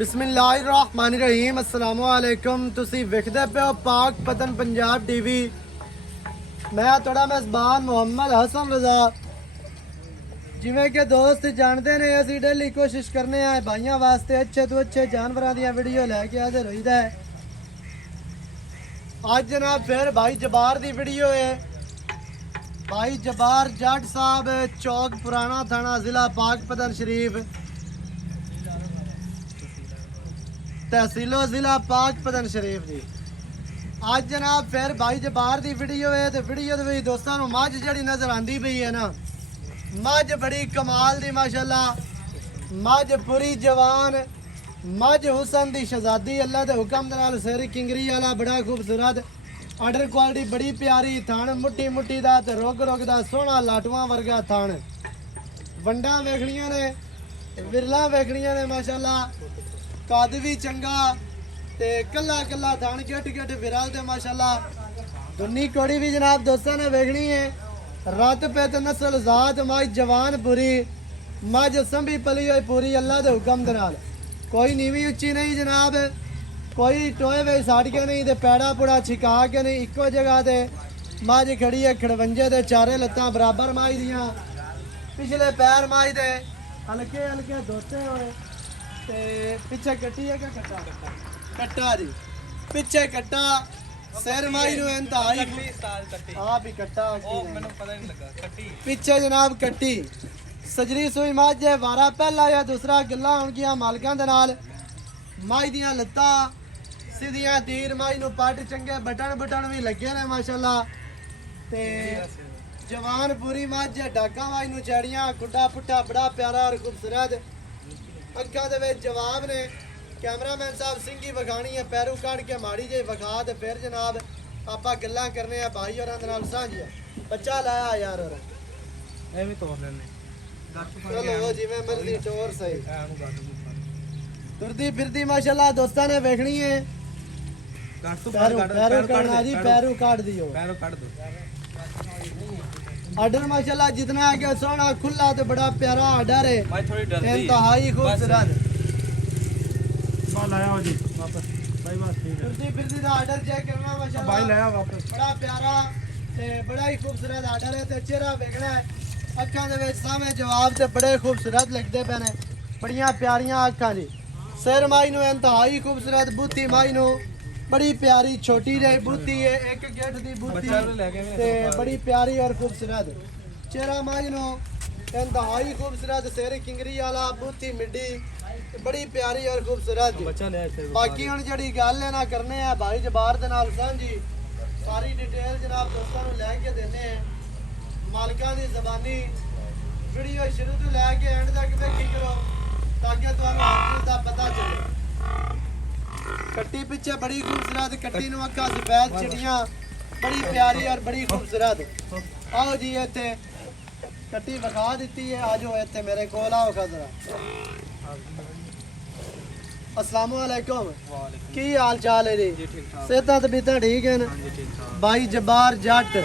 बिस्मिल्लाहिर्रहमानिर्रहीम अस्सलाम वालेकुम। तुसी वेखदे पे हो पाक पतन पंजाब टीवी। मैं थोड़ा मेज़बान मोहम्मद हसन रजा। जिमें के दोस्त जानते ने असी डेली कोशिश करने हैं भाइयों वास्ते अच्छे तो अच्छे जानवरों दी वीडियो लैके हाजिर होईदा है। आज जनाब फिर भाई जबार दी वीडियो है। भाई जबार जट साहब चौक पुराना थाना जिला पाक पतन शरीफ तहसीलो जिला पाक पतन शरीफ जी। आज जनाब फिर भाई जबार दी वीडियो है तो वीडियो दे विच दोस्तां नूं मझ जड़ी नजर आंदी पई है ना, मझ बड़ी कमाल दी माशाल्लाह, मझ पूरी जवान, मझ हुसन दी शहजादी, अल्लाह दे हुक्म दे नाल सिर किंगरी वाला बड़ा खूबसूरत आर्डर क्वालिटी बड़ी प्यारी थान, मुट्ठी मुट्ठी दा ते रोग रोग दा सोहना लाटवां वर्गा थान। वंडा वेखणियां ने, विरला वेखणियां ने माशाल्लाह, कद भी चंगा ते कला कला थान गिट गिट विरल ते माशाल्लाह। दुन्नी कोड़ी भी जनाब दोस्तों ने वेखनी है। रत पेत नस्ल जात मझ जवान पूरी, मझ संभी पली हुई पूरी अल्लाह के हुक्म दे नाल। कोई नीवी उच्ची नहीं जनाब, कोई टोए वे साड़ के नहीं ते पैड़ा पुड़ा छिका के नहीं, इको जगह ते मझ खड़ी है खड़वंजे दे चारे लत्तां बराबर मझ दियां, पिछले पैर मझ दे हल्के हल्के धोते हुए ते पिछे कट्टी है क्या कट्टा कट्टा जी, पिछे कट्टा सिर माई नु इंतहाई हां भी कट्टा मैंने पता नहीं लगा कट्टी पिछे जनाब कट्टी सजरी सुई मझ है। वारा पहला या दूसरा गल्ला होण गियां मालकां दे नाल। मझ दियां लत्तां सीधियां, तीर मझ नु पट चंगे, बटन बटन भी लगे ने माशाल्लाह ते जवान पूरी मझ है। डाका मझ नु चैड़ियां, खुड्डा पुट्ठा बड़ा प्यारा और खूबसूरत। अखा दे विच जवाब ने। कैमरामैन साहब सिंगी विखानी है, पैरों कट के माड़ी जी विखा ते फिर जनाब आपां गल्लां करने हैं भाई होरां दे नाल सांझियां। बच्चा लाया यार और एवें तोड़ लेने चलो वो जिवें मर्जी टोर सही तुरदी फिरदी माशाल्लाह दोस्तां ने वेखनी है। पैरों काटना जी, पैरों काट दियो, पैरों काट दो। आर्डर माशाल्लाह जितना है कि सोना खुला तो बड़ा प्यारा आर्डर है, इंतहाई खूबसूरत। लाया जी वापस भाई बात ठीक है। फिरदी फिरदी दा आर्डर चेक करना माशाल्लाह भाई लाया वापस, बड़ा प्यारा ते बड़ा ही खूबसूरत आर्डर है ते चेहरा वेखना है। अखां दे विच सामने जवाब ते बड़े खूबसूरत लगदे पे ने, बड़ियां प्यारियां अखां जी। सिर माई नु इंतहाई खूबसूरत, बूथी माई नु बड़ी प्यारी छोटी जी बूथी है, एक गेट दी बूथी ते बड़ी प्यारी और खूबसूरत। चेहरा माई नु इंतहाई खूबसूरत, सिर किंगरी वाला, बूथी मिड्डी बड़ी प्यारी और खूबसूरत। बाकी हुण जिहड़ी गल है ना करने हैं भाई जबार दे नाल सांझी, सारी डिटेल जनाब दोस्तां नूं लैके देने हैं मालकां दी ज़बानी। वीडियो शुरू तो लैके एंड तक देखी करो ताकि तुहानूं हर चीज़ दा पता चले। कट्टी पिछे बड़ी खूबसूरत, कट्टी नूं अक्खां सफेद चिड़ियां बड़ी प्यारी और बड़ी खूबसूरत। आओ जी इत्थे कट्टी विखा दित्ती है, आ जाओ इत्थे मेरे कोल आओ जरा। अस्सलाम वालेकुम, की हाल चाल है जी? सेहतां तबीयतां ठीक है ना? भाई जबार जट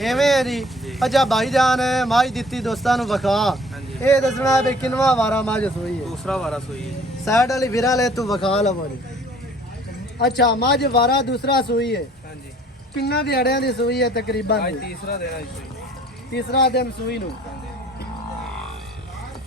एवें है जी। अच्छा भाई जान मझ दित्ती दोस्तां नूं विखा, ये दसना है किनवा वारा मझ सूई है? दूसरा वारा सूई है। साइड वाली विरा ले तू विखा लवो जी। अच्छा मझ वारा दूसरा सूई है, हां जी। किन्ना दिहाड़ियां दी सूई है तकरीबन? आज तीसरा दिन है सूई, तीसरा दिन सूई नूं।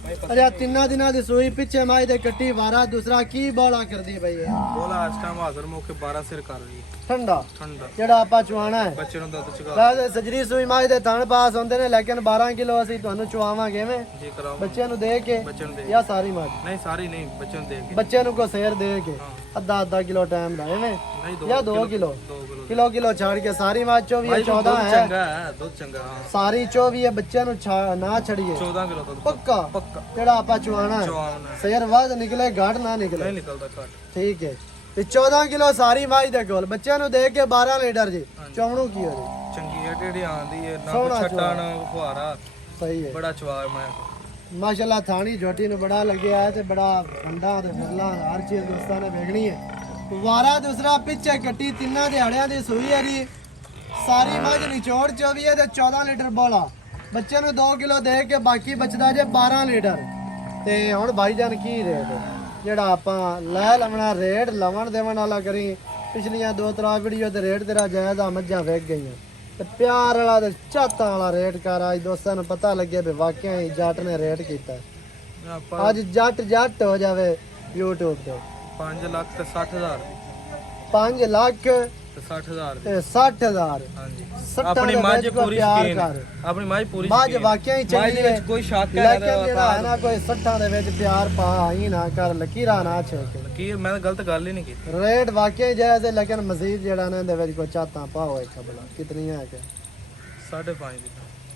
अच्छा तिन्ना दिना दी सूई, पिछे मझ दे कट्टी वारा दूसरा, की बौला कर दी भाई? बोला इस टाइम हाजिर मौके 12 सिर कर रही है। ठंडा ठंडा जेड़ा आपा चुआना है बच्चे ਨੂੰ ਦੁੱਧ ਚਗਾ वैसे सजरी सूई मझ दे थण पास ਹੁੰਦੇ ਨੇ, लेकिन 12 किलो ਅਸੀਂ ਤੁਹਾਨੂੰ ਚੁਆਵਾਂਗੇ ਵੇਂ ਜੀ ਕਰਾਓ ਬੱਚੇ ਨੂੰ ਦੇ ਕੇ ਬੱਚੇ ਨੂੰ ਦੇ ਜਾਂ ਸਾਰੀ ਮੱਝ? ਨਹੀਂ ਸਾਰੀ ਨਹੀਂ ਬੱਚੇ ਨੂੰ ਦੇ ਕੇ ਬੱਚੇ ਨੂੰ ਕੋ ਸੇਰ ਦੇ ਕੇ ਅੱਧਾ ਅੱਧਾ ਕਿਲੋ ਟਾਈਮ ਦਾ ਐਵੇਂ ਨਹੀਂ ਜਾਂ 2 ਕਿਲੋ 2 ਕਿਲੋ ਕਿਲੋ ਕਿਲੋ ਛੱਡ ਕੇ ਸਾਰੀ ਮੱਝ 24 ਹੈ 14 ਹੈ ਚੰਗਾ ਹੈ ਦੁੱਧ ਚੰਗਾ ਹਾਂ ਸਾਰੀ 24 ਹੈ, ਬੱਚੇ ਨੂੰ ਨਾ ਛੜੀਏ 14 ਕਿਲੋ ਦੁੱਧ ਪੱਕਾ ਪੱਕਾ ਜਿਹੜਾ ਆਪਾਂ ਚੁਆਣਾ ਹੈ ਚਵਾਉਣਾ ਸੇਰ ਵੱਧ ਨਿਕਲੇ ਘਾਟ ਨਾ ਨਿਕਲੇ ਨਹੀਂ ਨਿਕਲਦਾ ਘੱਟ ਠੀਕ ਹੈ। ਤੇ 14 ਕਿਲੋ ਸਾਰੀ ਮੱਝ ਦੇ ਕੋਲ, ਬੱਚਿਆਂ ਨੂੰ ਦੇ ਕੇ 12 ਲੀਟਰ ਜੀ ਚੌਣੂ ਕੀ ਹੋ ਜੀ? ਚੰਗੀ ਹੈ ਜਿਹੜੀ ਆਂਦੀ ਹੈ ਨਾ ਸੋਹਣਾ ਛੱਟਾ ਨਾ ਫੁਹਾਰਾ, ਸਹੀ ਹੈ ਬੜਾ ਚਵਾ ਮੈਂ माशाल्लाह। थानी झोटी ने बड़ा लगे है ते बड़ा ठंडा ते फिरला हर चीज दोस्तां ने वेखनी है। वारा दूसरा पिछे कट्टी तिन्ना दिहाड़ियां दी सूई है जी। सारी मझ निचोड़ 24 है ते 14 लीटर बोला, बच्चे नूं 2 किलो दे के बाकी बचदा जे 12 लीटर। ते हुण भाईजान की रेट ਜਿਹੜਾ ਆਪਾਂ ਲੈ ਲਵਣਾ ਰੇਟ ਲਵਣ ਦੇਵਣ ਵਾਲਾ ਕਰੀ ਪਿਛਲੀਆਂ 2-3 ਵੀਡੀਓ ਤੇ ਰੇਟ ਤੇਰਾ ਜਾਇਜ਼ਾ ਮੱਝਾਂ ਵੇਚ ਗਈਆਂ ਤੇ ਪਿਆਰ ਵਾਲਾ ਤੇ ਝਾਤਾਂ ਵਾਲਾ ਰੇਟ ਕਰ ਅੱਜ ਦੋਸਤਾਂ ਨੂੰ ਪਤਾ ਲੱਗੇ ਵੀ ਵਾਕਿਆ ਹੀ ਜੱਟ ਨੇ ਰੇਟ ਕੀਤਾ ਆਪਾਂ ਅੱਜ ਜੱਟ ਹੋ ਜਾਵੇ YouTube ਤੇ 5 ਲੱਖ ਤੇ 60,000 5 ਲੱਖ ਤੇ 60,000 ਤੇ 60,000 ਹਾਂਜੀ ਸੱਟਾਂ ਆਪਣੀ ਦੇ ਮੱਝ ਵਿੱਚ ਕੋਈ ਪੂਰੀ ਪਿਆਰ ਸ਼ਕੀਨ ਕਰ। ਆਪਣੀ ਮੱਝ ਪੂਰੀ ਮੱਝ ਸ਼ਕੀਨ। ਵਾਕਿਆ ਹੀ ਮੱਝ ਚੰਗੀ ਦੇ ਹੈ ਵਿੱਚ ਕੋਈ ਸ਼ੱਕ ਹੈ ਲੇਕਿਨ ਜਿਹੜਾ ਹੈ ਨਾ ਕੋਈ ਸੱਟਾਂ ਦੇ ਵਿੱਚ ਪਿਆਰ ਪਾ ਹੀ ਨਾ ਕਰ ਲਕੀਰਾਂ ਨਾ ਛੇਕ ਕੀ ਮੈਂ ਤਾਂ ਗਲਤ ਗੱਲ ਹੀ ਨਹੀਂ ਕੀਤੀ रेट वाकई जायज है लेकिन मजीद जेड़ा ना दे विच कोई चाहता पाओ है खबला कितनी है के 5.5 ਦੀ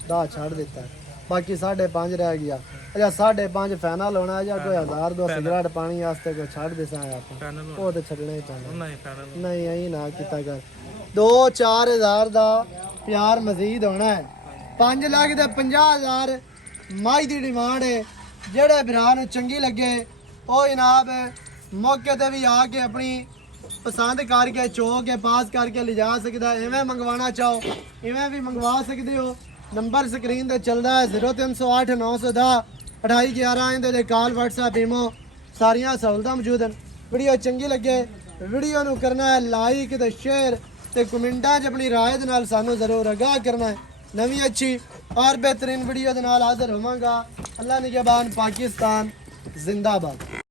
10 छाड़ देता है बाकी 5.5 रह गया अच्छा 5.5 फाइनल होना है या कोई 1000 2 सिगरेट पानी वास्ते कोई छाड़ देसा है आप ਫਾਈਨਲ वो तो छड़ना ही चाहता ਨਹੀਂ ਫਾਈਨਲ नहीं यही ना किता कर 2-4 हज़ार दा प्यार मजीद होना है 5 लाख दे 50,000 माई दी डिमांड है जेड़े भरा ਨੂੰ ਚੰਗੀ ਲੱਗੇ ਉਹ ਜਨਾਬ मौके ਤੇ ਵੀ ਆ ਕੇ ਆਪਣੀ ਪਸੰਦ ਕਰਕੇ ਚੋ ਕੇ ਪਾਸ ਕਰਕੇ ਲਿਜਾ ਸਕਦਾ ਐਵੇਂ ਮੰਗਵਾਉਣਾ ਚਾਹੋ ਐਵੇਂ ਵੀ ਮੰਗਵਾ ਸਕਦੇ ਹੋ ਨੰਬਰ ਸਕਰੀਨ ਤੇ ਚੱਲਦਾ ਹੈ 0308 910 2811 ਇਹਦੇ ਤੇ ਕਾਲ WhatsApp ਈਮੋ ਸਾਰੀਆਂ ਸਹੂਲਤਾਂ ਮੌਜੂਦ ਹਨ ਵੀਡੀਓ ਚੰਗੀ ਲੱਗੇ ਵੀਡੀਓ ਨੂੰ ਕਰਨਾ ਹੈ ਲਾਈਕ ਤੇ ਸ਼ੇਅਰ ਤੇ ਕਮੈਂਟਾਂ 'ਚ ਆਪਣੀ ਰਾਏ ਦੇ ਨਾਲ ਸਾਨੂੰ ਜ਼ਰੂਰ ਆਗਾਹ ਕਰਨਾ ਹੈ ਨਵੀਂ ਅੱਛੀ ਔਰ ਬਿਹਤਰੀਨ ਵੀਡੀਓ ਦੇ ਨਾਲ ਹਾਜ਼ਰ ਹੋਵਾਂਗਾ ਅੱਲਾ ਨਿਗਹਿਬਾਨ ਪਾਕਿਸਤਾਨ ਜ਼ਿੰਦਾਬਾਦ